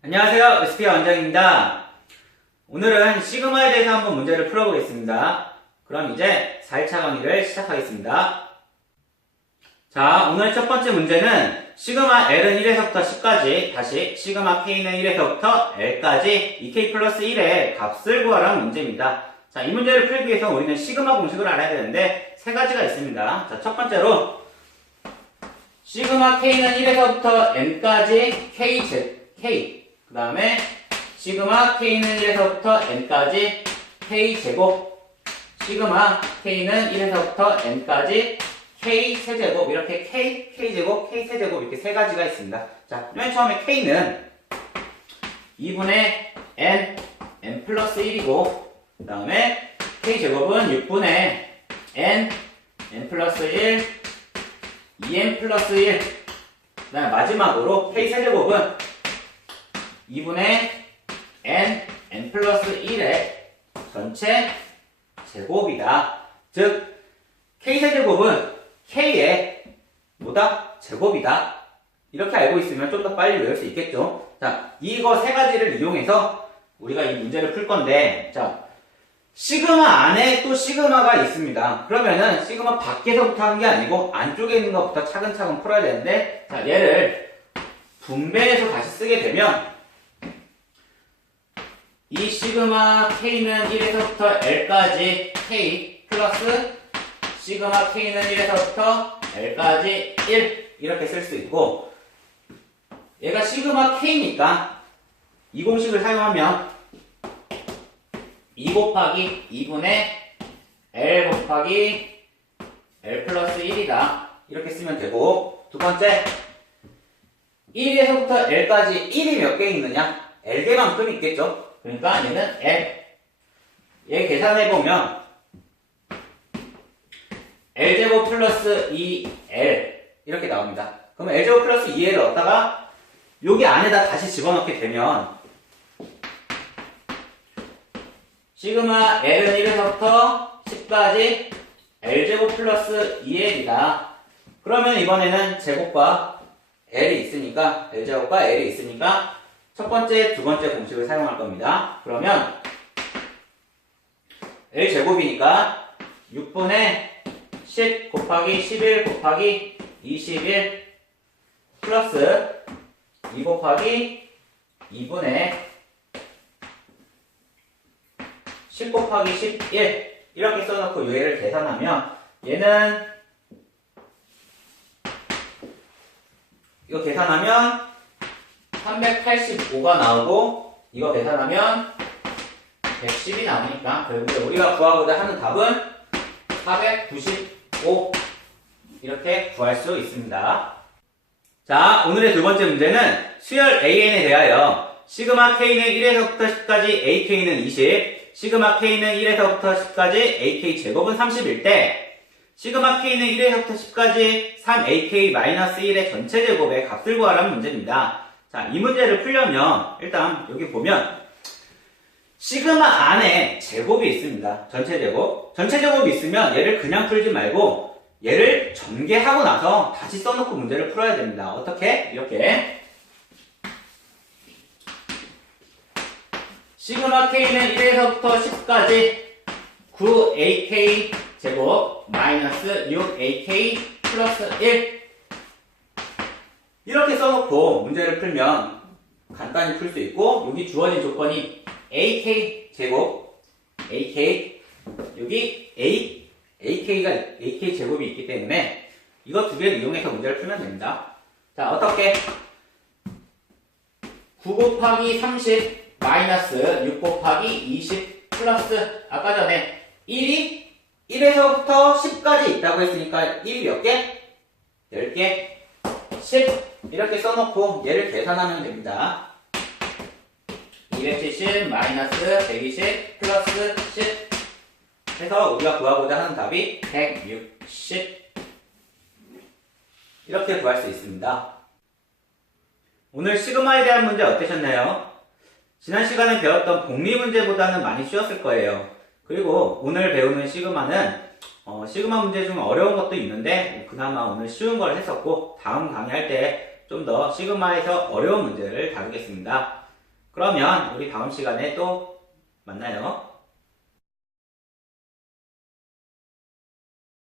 안녕하세요. SP 원장입니다. 오늘은 시그마에 대해서 한번 문제를 풀어보겠습니다. 그럼 이제 4일차 강의를 시작하겠습니다. 자, 오늘 첫 번째 문제는 시그마 L은 1에서부터 10까지, 다시 시그마 K는 1에서부터 L까지 2K 플러스 1의 값을 구하라는 문제입니다. 자, 이 문제를 풀기 위해서 우리는 시그마 공식을 알아야 되는데 세 가지가 있습니다. 자, 첫 번째로 시그마 K는 1에서부터 N까지 K, 그 다음에 시그마 K는 1에서부터 N까지 K제곱, 시그마 K는 1에서부터 N까지 K세제곱, 이렇게 K제곱, K세제곱 이렇게 세 가지가 있습니다. 자, 맨 처음에 K는 2분의 N 플러스 1이고, 그 다음에 K제곱은 6분의 N 플러스 1, 2N 플러스 1, 그 다음에 마지막으로 K세제곱은 2분의 N 플러스 1의 전체 제곱이다. 즉, K세제곱은 K의 제곱이다. 이렇게 알고 있으면 좀 더 빨리 외울 수 있겠죠. 자, 이거 세 가지를 이용해서 우리가 이 문제를 풀 건데, 자, 시그마 안에 또 시그마가 있습니다. 그러면은 시그마 밖에서부터 하는 게 아니고 안쪽에 있는 것부터 차근차근 풀어야 되는데, 자, 얘를 분배해서 다시 쓰게 되면 이 시그마 K는 1에서부터 L까지 K 플러스 시그마 K는 1에서부터 L까지 1 이렇게 쓸 수 있고, 얘가 시그마 K니까 이 공식을 사용하면 2 곱하기 2분의 L 곱하기 L 플러스 1이다. 이렇게 쓰면 되고, 두 번째 1에서부터 L까지 1이 몇 개 있느냐? L개만큼 있겠죠? 그러니까 얘는 L. 얘 계산해보면 L제곱 플러스 2L 이렇게 나옵니다. 그러면 L제곱 플러스 2L을 얻다가 여기 안에다 다시 집어넣게 되면 시그마 L은 1에서부터 10까지 L제곱 플러스 2L이다. 그러면 이번에는 제곱과 L이 있으니까, L제곱과 L이 있으니까 첫 번째, 두 번째 공식을 사용할 겁니다. 그러면 L제곱이니까 6분의 10 곱하기 11 곱하기 21 플러스 2 곱하기 2분의 10 곱하기 11 이렇게 써놓고 얘를 계산하면 얘는 이거 계산하면 385가 나오고, 이거 계산하면 110이 나오니까 결국에 우리가 구하고자 하는 답은 495 이렇게 구할 수 있습니다. 자, 오늘의 두 번째 문제는 수열 AN에 대하여 시그마 K는 1에서부터 10까지 AK는 20, 시그마 K는 1에서부터 10까지 AK 제곱은 31 때 시그마 K는 1에서부터 10까지 3AK-1의 전체 제곱의 값을 구하라는 문제입니다. 자, 이 문제를 풀려면 일단 여기 보면 시그마 안에 제곱이 있습니다. 전체 제곱. 전체 제곱이 있으면 얘를 그냥 풀지 말고 얘를 전개하고 나서 다시 써놓고 문제를 풀어야 됩니다. 어떻게? 이렇게 시그마 K는 1에서부터 10까지 9AK 제곱 마이너스 6AK 플러스 1 이렇게 써놓고 문제를 풀면 간단히 풀 수 있고, 여기 주어진 조건이 AK 제곱, AK, 여기 AK 제곱이 있기 때문에 이거 두 개를 이용해서 문제를 풀면 됩니다. 자, 어떻게? 9 곱하기 30 마이너스 6 곱하기 20 플러스 아까 전에 1이 1에서부터 10까지 있다고 했으니까 1이 몇 개? 10개. 10 이렇게 써놓고 얘를 계산하면 됩니다. 270 마이너스 120 플러스 10 해서 우리가 구하고자 하는 답이 160 이렇게 구할 수 있습니다. 오늘 시그마에 대한 문제 어떠셨나요? 지난 시간에 배웠던 복리 문제보다는 많이 쉬웠을 거예요. 그리고 오늘 배우는 시그마는 시그마 문제 중 어려운 것도 있는데 그나마 오늘 쉬운 걸 했었고, 다음 강의 할 때 좀 더 시그마에서 어려운 문제를 다루겠습니다. 그러면 우리 다음 시간에 또 만나요.